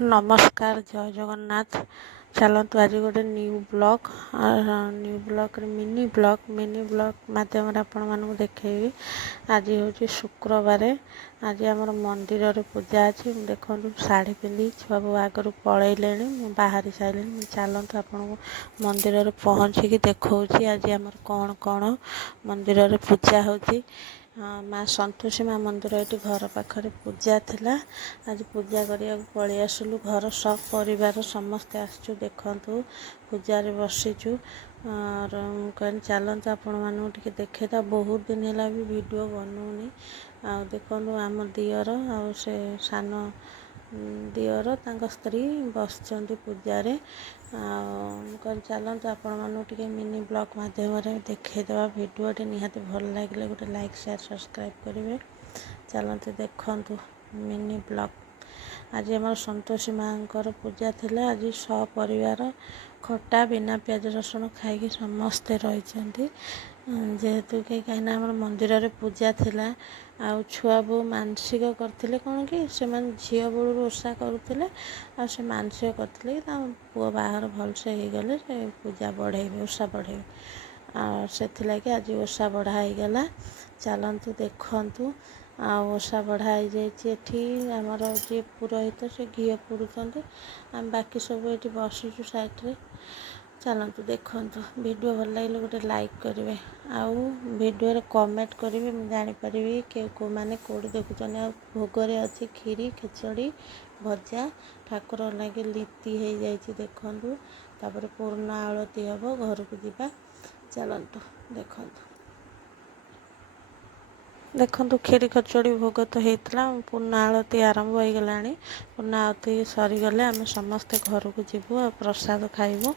नमस्कार जय जगन्नाथ। चलतु आज गोटे न्यू ब्लॉग मिनी ब्लॉग मध्यम आपण मानक देखेबी। आज हूँ शुक्रवार। आज आमर मंदिर रे पूजा अच्छी। देखो शाढ़ी पिंधि छुआ बो आगर पलैले बाहरी सारे। चलतु आपन मंदिर रे पहुँचिकी देखा आज आमर कौन कौन मंदिर रे पूजा होती। माँ संतोषी माँ मंदिर ये घर पाखरे पूजा थिला। आज पूजा करिया पलि आसलु। घर सब परिवार समस्ते आसचु देखंतु पूजा रे बसीचु। और कहनी चलते आपण मानू टिके देखेता। बहुत दिन है भी वीडियो बनौनी। आ देखु आम दियर आ से सान दियर तांका स्त्री बसचंती पूजा रे। कहनी चलते आपण मानू टिके मिनी ब्लॉग माध्यम देखेदेवा। वीडियोटे निहाती भल लगे गोटे लाइक शेयर सब्सक्राइब करेंगे। चलते देखंतु मिनी ब्लॉग। आज आम संतोषी माँ पूजा थिला। आज सपरिवार खटा बिना प्याज रसुण खाई समस्ते रही। जेहेतु कि कहीं मंदिर रे पूजा थिला। आ छुआ बो मानसिक करते कौन कि से झील बेलू ओषा करुले। आ से मानसिक करते पुआ बाहर भलसे हो गले से पूजा बढ़ेबे ओषा बढ़ेबे। से आज ओषा बढ़ाई गला। चलतु देखंतु ओषा बढ़ाई जाइए। आमर जी पुरोहित से घी पुड़ुंट। आम बाकी सब ये बसीचु साइड्रे। चलतु देखंतु वीडियो भल लगे गोटे लाइक करेंगे। आउ वीडियो रे कमेंट करेंगे। मुझे जानीपरि के मैंने कौटी देखुन। आ भोगरे अच्छी खीरी खेचड़ी भजा ठाकुर लगे लीति हो जाइए। देखंतु तापर पूर्ण आलती हम घर को जीवा। चलतु देखंतु खीरी खचड़ी भोग तो होता। पूर्ण आलती आरंभ हो गला। पूर्ण आलती सरीगले आम समस्ते घर को जीवु और प्रसाद खाइबु।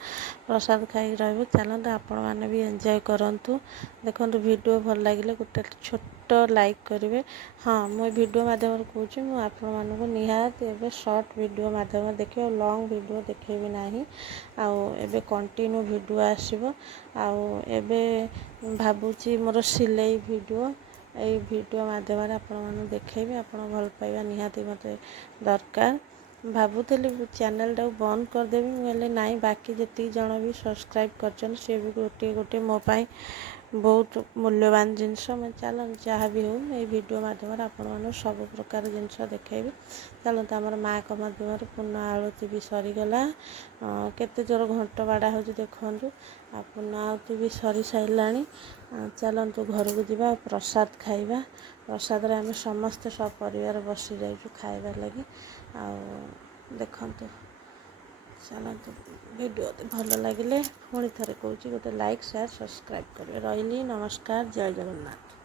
प्रसाद खाई रही। चलते आपण मैंने भी एंजॉय करंतु। देखंतु वीडियो भल लगे गोटे छोट लाइक करेंगे। हाँ मुझे वीडियो माध्यम कहूँ मुझे निहाती एवं शॉर्ट वीडियो माध्यम देखिए। लॉन्ग वीडियो देखेबी नहीं। आबे कंटिन्यू वीडियो आसब। आबे भावुची मोर सिलाई वीडियो ये वीडियो माध्यम आपण देखेबी। आपण भल पाइबा निहाती मते दरकार। भावुली चैनल टाक बंद करदेवी मुझे नाई। बाकी जी जन भी सब्सक्राइब कर सी भी गोटे गोटे मोपाई बहुत मूल्यवान जिनस। मैं चल जहाँ भी हो ये वीडियो माध्यम आपण सब प्रकार जिनस देखेबी। चलते आम माँ का माध्यम पूर्ण आलती भी सरीगला। केते जोर घंट बाड़ा हो देखु। आ पूर्ण आलती भी सरी सारा। चलतु घर को जीवा प्रसाद खाइबा। प्रसाद रे आम समस्ते सब परिवार बसी जाइए खाइबार लगी। देखंतु चलतु वीडियो भल लगे पुणी थे कहूँ गोटे लाइक शेयर सब्सक्राइब करेंगे। रही नमस्कार जय जगन्नाथ।